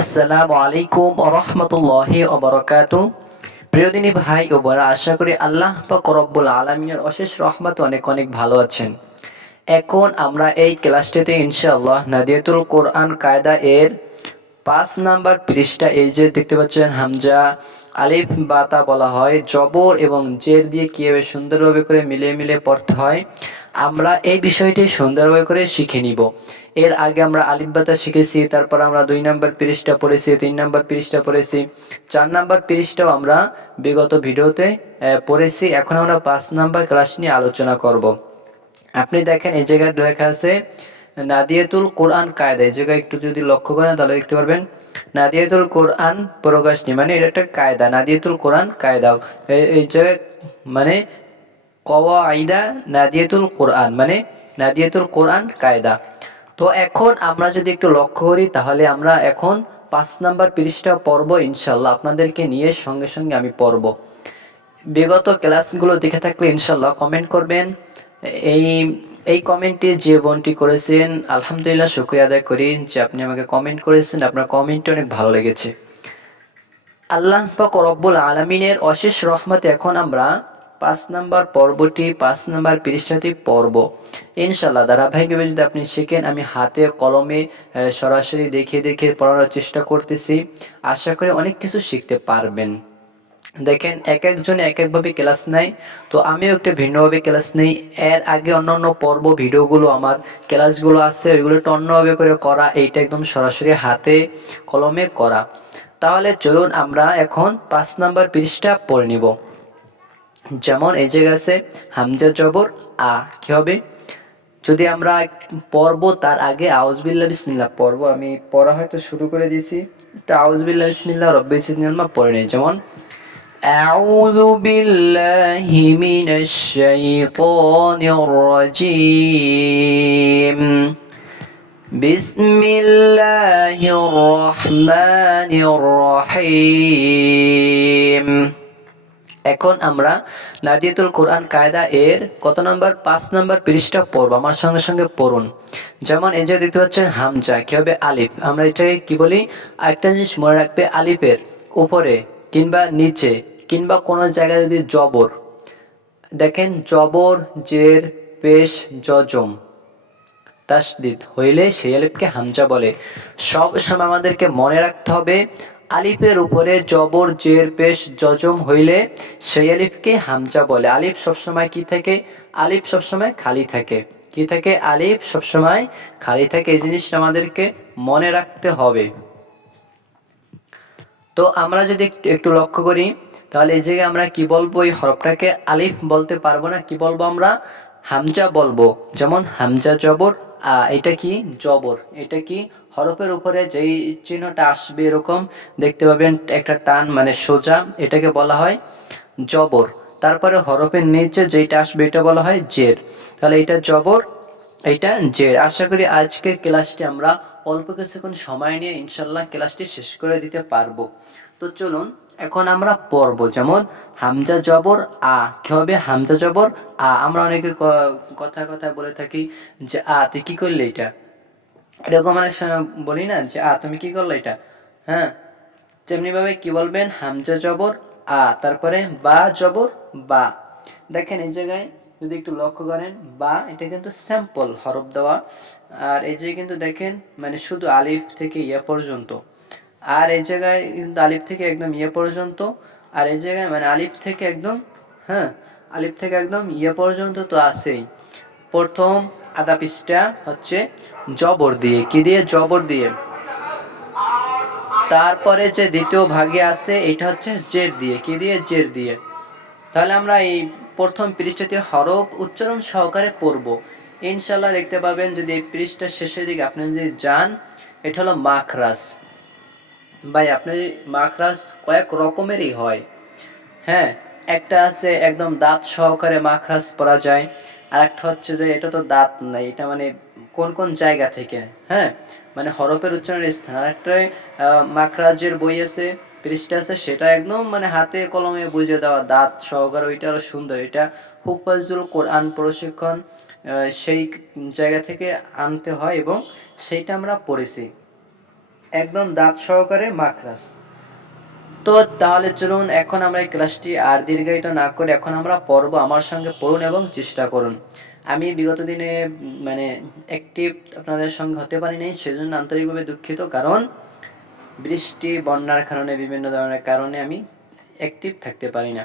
আসসালামু আলাইকুম রহমতুল্লাহি অবরকাত প্রিয়দিনী ভাই ও বোনা আশা করি আল্লাহ পাক রব্বুল আলমিনের অশেষ রহমত অনেক অনেক ভালো আছেন। এখন আমরা এই ক্লাসটিতে ইনশাআল্লাহ নাদিয়াতুল কোরআন কায়দা এর পাঁচ নাম্বার পৃষ্ঠা, এই যে দেখতে পাচ্ছেন হামজা, আলিফ, বাতা বলা হয়, জবর এবং জের দিয়ে কীভাবে সুন্দরভাবে করে মিলিয়ে মিলিয়ে পড়তে হয়, আমরা এই বিষয়টি সুন্দরভাবে করে শিখে নিব। এর আগে আমরা আলিফ বাতা শিখেছি, তারপর আমরা দুই নাম্বার পৃষ্ঠা পড়েছি, তিন নাম্বার পৃষ্ঠা পড়েছি, চার নাম্বার পৃষ্ঠাও আমরা বিগত ভিডিওতে পড়েছি। এখন আমরা পাঁচ নাম্বার ক্লাস নিয়ে আলোচনা করব। আপনি দেখেন এই জায়গায় লেখা আছে, নাদিয়াতুল কোরআন কায়দা। এই জায়গায় একটু যদি লক্ষ্য করেন, তাহলে দেখতে পারবেন, নাদিয়াতুল কোরআন প্রকাশনী মানে এটা একটা কায়দা, নাদিয়াতুল কোরআন কায়দা। এই- এই জায়গায় মানে কওয়াইদা নাদিয়াতুল কোরআন মানে নাদিয়াতুল কোরআন কায়দা। তো এখন আমরা যদি একটু লক্ষ্য করি, তাহলে আমরা এখন পাঁচ নাম্বার পৃষ্ঠা পড়ব ইনশাল্লাহ। আপনাদেরকে নিয়ে সঙ্গে সঙ্গে আমি পড়ব। বিগত ক্লাসগুলো দেখে থাকলে ইনশাল্লাহ কমেন্ট করবেন। এই এই কমেন্টে যে বোনটি করেছেন, আলহামদুলিল্লাহ শুক্রিয়া আদায় করি যে আপনি আমাকে কমেন্ট করেছেন। আপনার কমেন্টটি অনেক ভালো লেগেছে। আল্লাহ পাক রব্বুল আলমিনের অশেষ রহমতে এখন আমরা পাঁচ নাম্বার পর্বটি, পাঁচ নাম্বার পৃষ্ঠাটি পর্ব। ইনশাল্লাহ ধারাবাহিকভাবে যদি আপনি শেখেন, আমি হাতে কলমে সরাসরি দেখে দেখে পড়ানোর চেষ্টা করতেছি। আশা করি অনেক কিছু শিখতে পারবেন। দেখেন, এক একজনে এক একভাবে ক্লাস নেয়। তো আমিও একটা ভিন্নভাবে ক্লাস নেই। এর আগে অন্যান্য পর্ব ভিডিওগুলো আমার ক্লাসগুলো আছে, ওইগুলো একটু অন্যভাবে করে করা, এইটা একদম সরাসরি হাতে কলমে করা। তাহলে চলুন আমরা এখন পাঁচ নাম্বার পৃষ্ঠা পড়ে নিব। যেমন এই জায়গায় আছে হামজা জবর আ কি হবে যদি আমরা পড়ব তার আগে আউজবিল্লা বিসমিল্লাহ পড়ব আমি পড়া হয়তো শুরু করে দিয়েছি এটা আউজবিল্লা বিসমিল্লাহ রব্বি সিজনালমা পড়ে নেই যেমন أعوذ بالله من الشيطان الرجيم بسم الله الرحمن الرحيم এখন আমরা নাদিয়াতুল কোরআন কায়দা এর কত নাম্বার? পাঁচ নাম্বার পৃষ্ঠা পড়ব, আমার সঙ্গে সঙ্গে পড়ুন। যেমন এই যে দেখতে পাচ্ছেন হামজা, কি হবে আলিফ? আমরা এটাকে কি বলি? একটা জিনিস মনে রাখবে, আলিফের উপরে কিংবা নিচে কিংবা কোনো জায়গায় যদি জবর, দেখেন জবর, জের, পেশ, জজম, তাসদিদ হইলে সেই আলিফকে হামজা বলে। সব সময় আমাদেরকে মনে রাখতে হবে আলিফের উপরে জবর জের পেশ জজম হইলে সেই আলিফকে হামজা বলে। আলিফ সবসময় কি থাকে? আলিফ সবসময় খালি থাকে। কি থাকে? আলিফ সবসময় খালি থাকে। এই জিনিসটা আমাদেরকে মনে রাখতে হবে। তো আমরা যদি একটু লক্ষ্য করি, তাহলে এই জায়গায় আমরা কি বলব? এই হরফটাকে আলিফ বলতে পারব না। কি বলব আমরা? হামজা বলব। যেমন হামজা জবর এটা কি? জবর। এটা কি? হরফের উপরে যেই চিহ্নটা আসবে এরকম, দেখতে পাবেন একটা টান মানে সোজা, এটাকে বলা হয় জবর। তারপরে হরফের নিচে যেটা আসবে এটা বলা হয় জের। তাহলে এটা জবর এটা জের। আশা করি আজকের ক্লাসটি আমরা অল্প কিছুক্ষণ সময় নিয়ে ইনশাল্লাহ ক্লাসটি শেষ করে দিতে পারব। তো চলুন, এখন আমরা পড়ব। যেমন, হামজা জবর, আ। কি হবে হামজা জবর, আ? আমরা অনেকে কথা কথা বলে থাকি যে, আ, তুই কি করলি এটা? এরকম মানে বলি না যে আ তুমি কি করলে এটা? হ্যাঁ তেমনি ভাবে কি বলবেন? হামজা জবর, আ, তারপরে বা জবর, বা। দেখেন এই জায়গায় যদি একটু লক্ষ্য করেন, বা এটা কিন্তু স্যাম্পল হরফ দেওয়া। আর এই জায়গায় কিন্তু দেখেন মানে শুধু আলিফ থেকে ইয়ে পর্যন্ত। আর এই জায়গায় কিন্তু আলিফ থেকে একদম ইয়ে পর্যন্ত। আর এই জায়গায় মানে আলিফ থেকে একদম হ্যাঁ আলিফ থেকে একদম ইয়ে পর্যন্ত তো আছেই। প্রথম আদা পৃষ্ঠা হচ্ছে জবর দিয়ে। কি দিয়ে? জবর দিয়ে। তারপরে যে দ্বিতীয় ভাগে আছে, এটা হচ্ছে জের দিয়ে। কি দিয়ে? জের দিয়ে। তাহলে আমরা এই প্রথম পৃষ্ঠাতে হরফ উচ্চারণ সহকারে পড়ব। ইনশাল্লাহ দেখতে পাবেন যদি এই পৃষ্ঠার শেষের দিকে আপনি যদি যান, এটা হলো মাখরাস ভাই, আপনি মাখরাস কয়েক রকমেরই হয়। হ্যাঁ একটা আছে একদম দাঁত সহকারে মাখরাস পরা যায় আর একটা হচ্ছে যে এটা তো দাঁত নাই, এটা মানে কোন কোন জায়গা থেকে? হ্যাঁ? মানে হরফের উচ্চারণের স্থান। আর একটা মাখরাজের বই আছে, পৃষ্ঠা আছে, সেটা একদম মানে হাতে কলমে বুঝে দেওয়া দাঁত সহকারে, ওইটা আরও সুন্দর। এটা হুফাজুল কোরআন প্রশিক্ষণ সেই জায়গা থেকে আনতে হয় এবং সেইটা আমরা পড়েছি। একদম দাঁত সহকারে মাখরাস তো তাহলে চলুন, এখন আমরা এই ক্লাসটি আর দীর্ঘায়িত না করে এখন আমরা পড়ব আমার সঙ্গে পড়ুন এবং চেষ্টা করুন। আমি বিগত দিনে মানে অ্যাক্টিভ আপনাদের সঙ্গে হতে পারি নাই সেজন্য আন্তরিকভাবে দুঃখিত, কারণ বৃষ্টি, বন্যার কারণে, বিভিন্ন ধরনের কারণে আমি অ্যাক্টিভ থাকতে পারি না।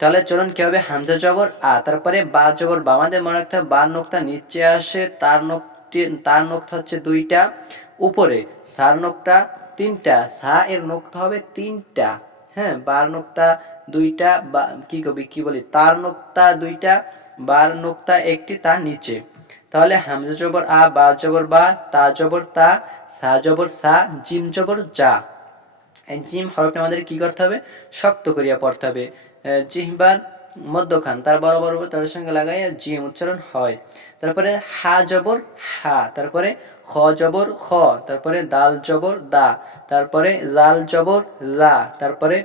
তাহলে চলুন, কী হবে? হামজা জবর আ, তারপরে বা জবর বা আমাদের মনে রাখতে হবে বার নোকটা নিচে আসে, তার নোকটি তার নোকটা হচ্ছে দুইটা উপরে সার নোকটা তিনটা সা এর নোকটা হবে তিনটা হ্যাঁ বার নোকটা দুইটা, বা কি কবি, কি বলি, তার নোকটা দুইটা, বার নোকতা একটি তার নিচে। তাহলে হামজা জবর আ, বা জবর বা, তা জবর তা, সা জবর সা, জিম জবর যা জিম হরফটা আমাদের কি করতে হবে? শক্ত করিয়া পড়তে হবে। জিহ্বার মধ্যখান, তার বরাবর তার সঙ্গে লাগাইয়া জিম উচ্চারণ হয়। তারপরে হা জবর হা, তারপরে খ জবর খ, তারপরে দাল জবর দা, তারপরে লাল জবর লা, তারপরে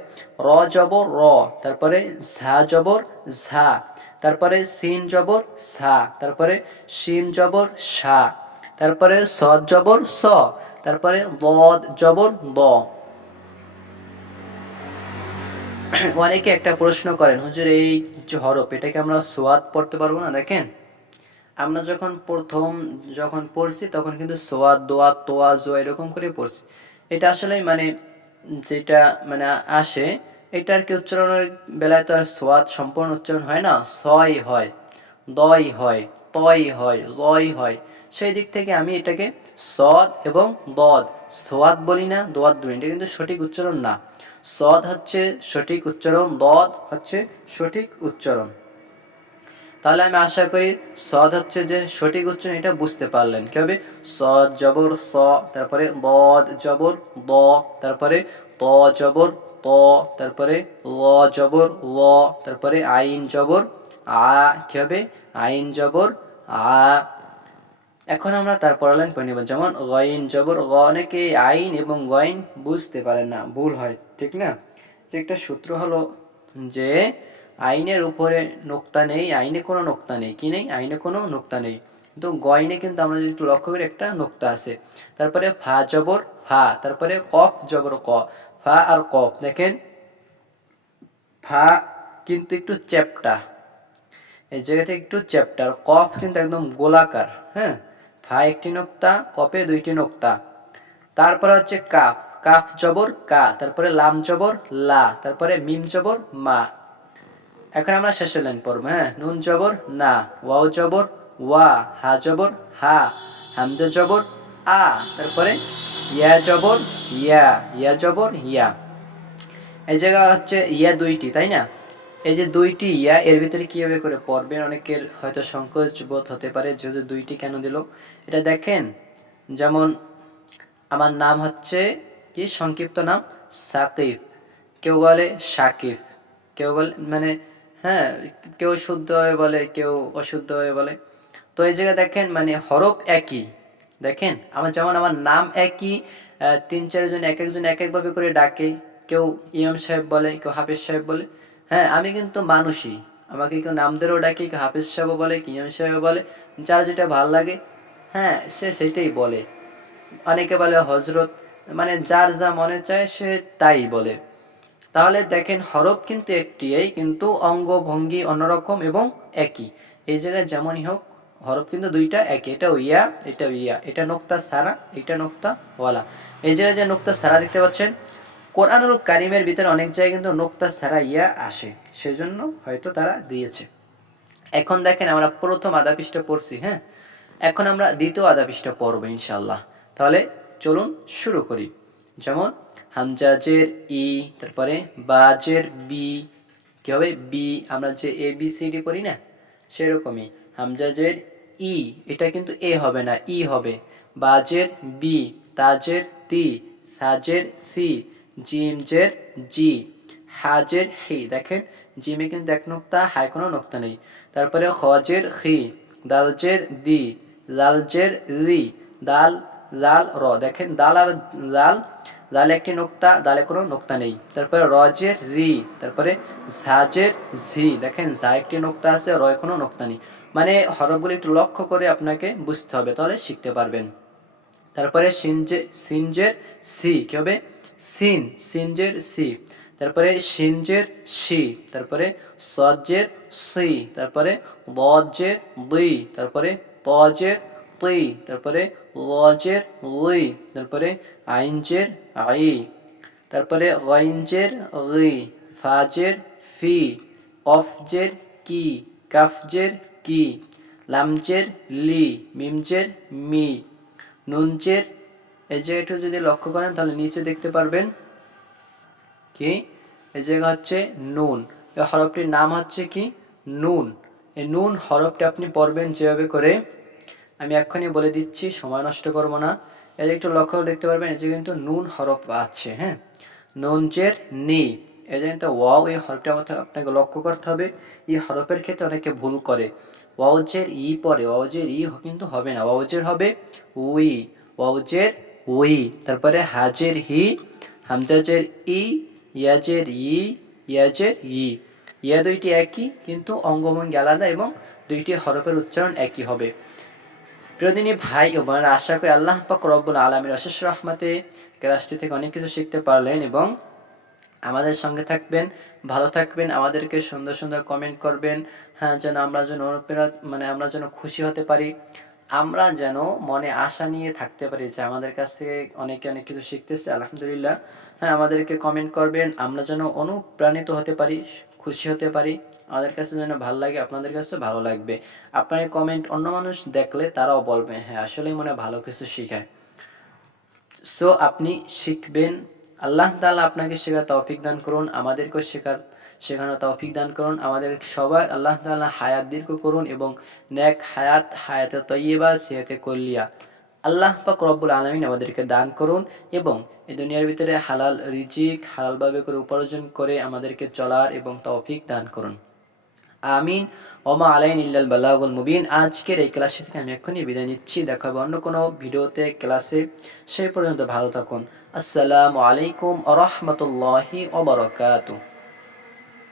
র জবর র, তারপরে ঝা জবর ঝা, তারপরে সিন জবর সা, তারপরে শিন জবর সা, তারপরে সদ জবর স, তারপরে দদ জবর দ। অনেকে একটা প্রশ্ন করেন, হুজুর, এই যে হরফ, এটাকে আমরা সোয়াদ পড়তে পারব না? দেখেন, আমরা যখন প্রথম যখন পড়ছি, তখন কিন্তু সোয়াদ, দোয়া তোয়া জোয়া এরকম করে পড়ছি। এটা আসলে মানে যেটা মানে আসে, এটা আর কি উচ্চারণের বেলায় তো আর সোয়াদ সম্পূর্ণ উচ্চারণ হয় না। সয় হয়, দয় হয়, তয় হয় লয় হয়। সেই দিক থেকে আমি এটাকে সদ এবং দদ, সোয়াদ বলি না, দোয়াদ বলি। এটা কিন্তু সঠিক উচ্চারণ না। সদ হচ্ছে সঠিক উচ্চারণ দদ হচ্ছে সঠিক উচ্চারণ। তাহলে আমি আশা করি সদ হচ্ছে যে সঠিক উচ্চারণ, এটা বুঝতে পারলেন। কি হবে? সদ জবর, স, তারপরে দদ, জবর, দ, তারপরে ত, জবর, ত, তারপরে ল, জবর, ল, তারপরে আইন, জবর, আ, কি হবে? আইন, জবর, আ এখন আমরা তারপর লাইন পড়ে নেব। যেমন গইন জবর, গ অনেকে আইন এবং গইন বুঝতে পারেন না, ভুল হয়, ঠিক না? যে একটা সূত্র হলো যে, আইনের উপরে নোক্তা নেই, আইনে কোনো নোক্তা নেই, কি নেই? আইনে কোনো নোক্তা নেই। কিন্তু গয়নে কিন্তু আমরা যদি একটু লক্ষ্য করি, একটা নোক্তা আছে। তারপরে ফা জবর, ফা, তারপরে কফ জবর, ক, ফা আর কফ, দেখেন? ফা কিন্তু একটু চ্যাপটা, এই জায়গাতে একটু চ্যাপ্টার কফ কিন্তু একদম গোলাকার হ্যাঁ? ফা একটি নোক্তা, কপে দুইটি নোক্তা। তারপরে হচ্ছে কাফ কাফ জবর, কা। তারপরে লাম জবর, লা। তারপরে মিম জবর, মা। এখন আমরা শেষের লাইন পড়ব হ্যাঁ? নুন জবর, না। ওয়াও জবর, ওয়া। হা জবর, হা। হামজা জবর, আ। তারপরে ইয়া জবর, ইয়া। ইয়া জবর, ইয়া। এই জায়গা হচ্ছে ইয়া দুইটি, তাই না? এই যে দুইটি, ইয়া, এর ভিতরে কীভাবে করে পড়বেন? অনেকের হয়তো সংকোচ বোধ হতে পারে যেহেতু দুইটি কেন দিল। এটা দেখেন, যেমন আমার নাম হচ্ছে কি? সংক্ষিপ্ত নাম সাকিব। কেউ বলে সাকিব, কেউ বলে মানে হ্যাঁ কেউ শুদ্ধ হয়ে বলে, কেউ অশুদ্ধ হয়ে বলে। তো এই জায়গায় দেখেন মানে হরফ একই। দেখেন, আমার যেমন আমার নাম একই তিন চারজন এক একজন এক একভাবে করে ডাকে। কেউ ইমাম সাহেব বলে, কেউ হাফিজ সাহেব বলে। হ্যাঁ আমি কিন্তু মানুষই। আমাকে কেউ নাম ধরেও ডাকে, কেউ হাফিজ সাহেব বলে ইমাম সাহেব বলে। যার যেটা ভালো লাগে হ্যাঁ সে সেটাই বলে। অনেকে বলে হজরত মানে যার যা মনে চায় সে তাই বলে। তাহলে দেখেন, হরফ কিন্তু একটিই কিন্তু অঙ্গ, ভঙ্গি অন্যরকম এবং একই। এই জায়গায় যেমনই হোক, হরফ কিন্তু দুইটা একই। এটা ইয়া এটা ইয়া। এটা নোক্তা সারা, এটা নোক্তা ওয়ালা। এই জায়গায় যে নোক্তা সারা দেখতে পাচ্ছেন কোরআনুল কারিমের ভিতরে অনেক জায়গায় কিন্তু নোক্তা ছাড়া ইয়া আসে। সেজন্য হয়তো তারা দিয়েছে। এখন দেখেন আমরা প্রথম আদা পৃষ্ঠা পড়ছি হ্যাঁ? এখন আমরা দ্বিতীয় আদা পৃষ্ঠা পড়ব ইনশাল্লাহ তাহলে চলুন শুরু করি। যেমন হামজাজের ই, তারপরে বাজের বি, কি হবে? বি, আমরা যে এ, বি, সি, ডি করি না? সেরকমই। হামজাজের ই, এটা কিন্তু এ হবে না, ই হবে। বাজের বি, তাজের তি, সাজের সি জিমজের জি, হাজের হি। দেখেন, জিমে কিন্তু এক নোক্তা হাই কোনো নোক্তা নেই। তারপরে হজের হি, দালজের দি, লালজের রি দাল, লাল, র। দেখেন, দাল আর লাল লাল একটি নোক্তা, দালে কোনো নোক্তা নেই। তারপরে রজের রি, তারপরে ঝাজের ঝি। দেখেন, ঝা একটি নোক্তা আছে রয় কোনো নোক্তা নেই। মানে হরফগুলি একটু লক্ষ্য করে আপনাকে বুঝতে হবে, তাহলে শিখতে পারবেন। তারপরে সিনজে, সিনজের সি কি হবে? সিন, সিনজের সি। তারপরে সিনজের সি, তারপরে সজ্জের সি, তারপরে লজের দুই তারপরে তজের তুই তারপরে লজের লুই তারপরে আইনজের আই, তারপরে গইনজের গি ফাজের ফি অফজের কি, কাফজের কি, লামজের লি, মিমজের মি, নুনজের এই জায়গাটা যদি লক্ষ্য করেন, তাহলে নিচে দেখতে পারবেন কি? এই জায়গা হচ্ছে নুন। এই হরফটির নাম হচ্ছে কি? নুন। এই নুন হরফটি আপনি পড়বেন যেভাবে করে। আমি এক্ষুনি বলে দিচ্ছি, সময় নষ্ট করব না। এই একটু লক্ষ্য দেখতে পারবেন, এই যে কিন্তু নুন হরফ আছে হ্যাঁ? নুন নুনজের নি। এই যে কিন্তু ওয়াও, এই হরফটা আপনাকে লক্ষ্য করতে হবে। এই হরফের ক্ষেত্রে অনেকে ভুল করে। ওয়াউজের ই পরে ওয়াউজের ই কিন্তু হবে না। ওয়াউজের হবে উই ওয়াউজের উই তারপরে হাজের হি, হামজাজের ই, ইয়াজের ই ইয়াজের ই। ইয়া দুইটি একই, কিন্তু অঙ্গভঙ্গি আলাদা এবং দুইটি হরফের উচ্চারণ একই হবে। প্রিয়দিনী ভাই ও বোনেরা, আশা করি আল্লাহ পাক রব্বুল আলমীর অশেষ রহমতে ক্লাসটি থেকে অনেক কিছু শিখতে পারলেন এবং আমাদের সঙ্গে থাকবেন, ভালো থাকবেন, আমাদেরকে সুন্দর সুন্দর কমেন্ট করবেন। হ্যাঁ যেন আমরা যেন অনুপ্রেরণা মানে আমরা যেন খুশি হতে পারি। আমরা যেন মনে আশা নিয়ে থাকতে পারি যে আমাদের কাছ থেকে অনেকে অনেক কিছু শিখতেছে, আলহামদুলিল্লাহ। হ্যাঁ আমাদেরকে কমেন্ট করবেন, আমরা যেন অনুপ্রাণিত হতে পারি, খুশি হতে পারি। আমাদের কাছে যেন ভালো লাগে, আপনাদের কাছে ভালো লাগবে। আপনার কমেন্ট অন্য মানুষ দেখলে তারাও বলবে হ্যাঁ আসলেই মনে ভালো কিছু শিখায়। সো আপনি শিখবেন। আল্লাহ তালা আপনাকে শেখার তৌফিক দান করুন, আমাদেরকেও শেখার শেখানোর তৌফিক দান করুন। আমাদের সবাই আল্লাহ তাআলা হায়াত দীর্ঘ করুন এবং নেক হায়াত, হায়াতে তৈয়বা, সিহাতে কল্লিয়া। আল্লাহ পাক রব্বুল আলমিন আমাদেরকে দান করুন এবং এই দুনিয়ার ভিতরে হালাল রিজিক হালালভাবে করে উপার্জন করে আমাদেরকে চলার এবং তৌফিক দান করুন। আমিন। ওমা আলাইন ইল্লাল বালাগুল মুবিন। আজকের এই ক্লাসে থেকে আমি এক্ষুনি বিদায় নিচ্ছি। দেখা হবে অন্য কোনো ভিডিওতে ক্লাসে। সেই পর্যন্ত ভালো থাকুন। আসসালামু আলাইকুম আ রহমতুল্লাহি ওবরাকাতুহ